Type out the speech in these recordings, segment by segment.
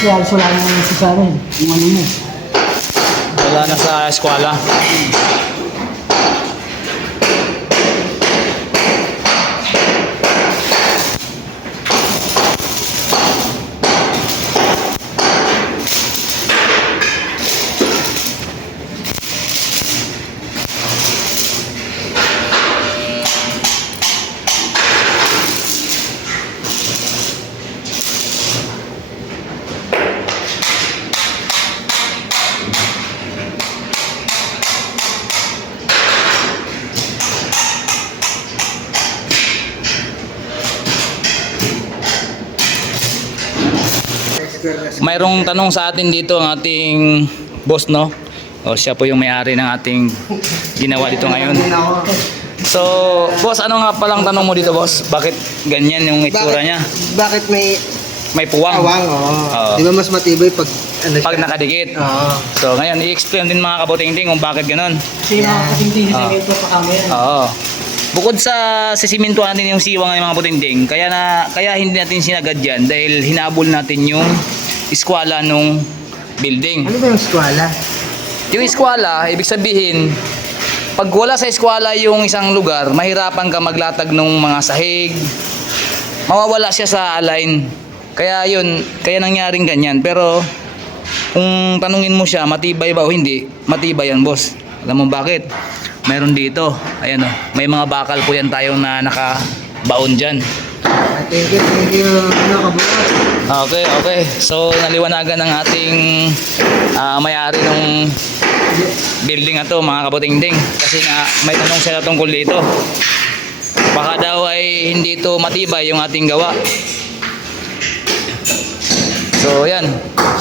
Kaya wala na sa amin. Yung ano mo. Wala na sa eskwela. Mayroong tanong sa atin dito ang ating boss, no? O siya po yung may-ari ng ating ginawa dito ngayon. So, boss, ano nga palang tanong mo dito, boss? Bakit ganyan yung itsura niya? Bakit may May puwang. awang? Oo. Oo. Di ba mas matibay pag ano siya? Pag nakadikit. Oo. So, ngayon, i-explain din mga kabuting-ting kung bakit ganun. Kasi yung mga katingting sa ito pa kami yan. Oo. Bukod sa sisimintuhan natin yung siwang ng mga puting-ting, kaya na kaya hindi natin sinagad yan dahil hinabol natin yung eskwala nung building. Ano ba yung eskwala? Yung eskwala, ibig sabihin, pag wala sa eskwala yung isang lugar, mahirapan ka maglatag ng mga sahig. Mawawala siya sa align. Kaya yun, kaya nangyaring ganyan. Pero kung tanungin mo siya, matibay ba o hindi, matibay yan, boss. Alam mo bakit? Meron dito, ayan o, may mga bakal po yan tayong na nakabaon dyan. Thank you, thank you. Ano? Okay, okay. So, naliwanagan ng ating ah, may-ari ng building na to, mga kabutingding. Kasi nga, may tanong sila tungkol dito. Baka daw ay hindi to matibay yung ating gawa. So, yan.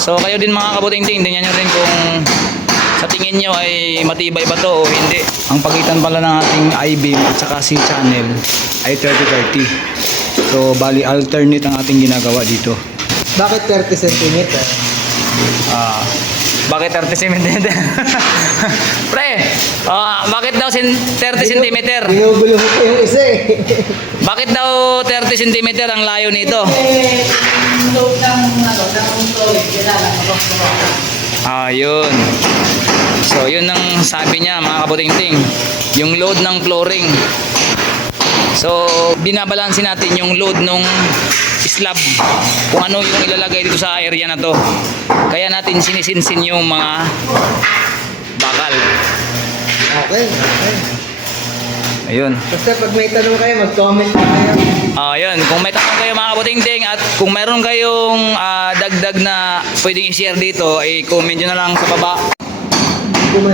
So, kayo din mga kabutingding, tingnan nyo rin kung tingin nyo ay matibay ba to o hindi. Ang pagitan pala ng ating I-beam at saka C-channel ay 30-30. So, bali alternate ang ating ginagawa dito. Bakit 30 cm? Ah, bakit 30 cm? Pre, ah, bakit daw sin 30 cm? Ginugulo mo pa yung isa eh. Bakit daw 30 cm ang layo nito? Eh, loob ng, ano, ng storage, kailangan mapapagawa. Ah, yun. So, yun ang sabi niya, mga kabuting-ting. Yung load ng flooring. So, binabalansin natin yung load nung slab. Kung ano yung ilalagay dito sa area na to. Kaya natin sinisinsin yung mga bakal. Okay, okay. Ayun. Basta pag may tanong kayo, mag-comment kayo. Ah, yun. Kung may tanong kayo mga kabuting-ting at kung meron kayong ah, dagdag na pwedeng i-share dito, ay comment nyo na lang sa baba. Kumi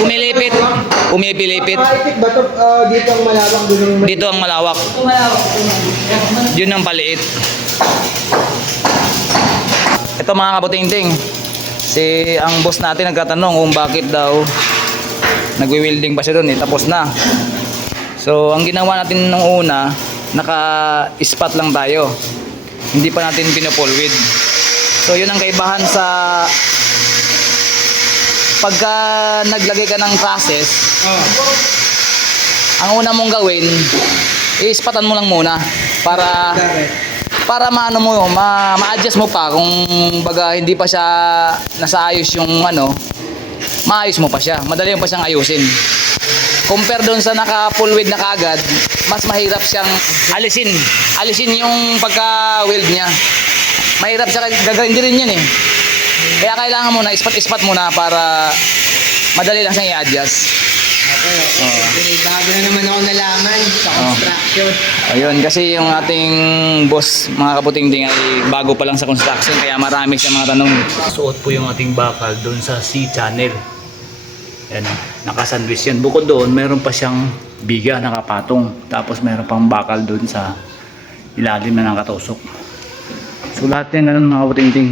kumilipit. Kumipilipit. Nakakipit ba ito? Ah, dito ang malawak doon ang Dito ang malawak. Tumalawak ito na. Yun ang paliit. Ito mga kabuting-ting. Si ang boss natin nagkatanong kung bakit daw nagwi-welding pa siya doon eh. Tapos na. So, ang ginawa natin nung una, naka-spot lang tayo. Hindi pa natin pinupulwid. So, yun ang kaibahan sa pagka naglagay ka ng process, ang una mong gawin, i-spotan mo lang muna para para maano mo ma ma-adjust mo pa kung baga hindi pa siya nasa ayos yung ano maayos mo pa siya. Madali mo pa siyang ayusin. Compare doon sa naka full weld na kaagad mas mahirap siyang alisin. Alisin yung pagka weld niya. Mahirap siya gagawin din rin yan eh kaya kailangan mo na ispat ispat muna para madali lang siyang i-adjust Okay, okay. Bago na naman ako nalaman sa construction. Ayun, kasi yung ating boss, mga kaputing-ting ay bago pa lang sa construction, kaya marami siya mga tanong. Suot po yung ating bakal doon sa C-channel. Yan, nakasandwich yan. Bukod doon, meron pa siyang biga nakapatong. Tapos meron pang bakal doon sa ilalim na nakatusok. So lahat yan ganun mga kaputing-ting.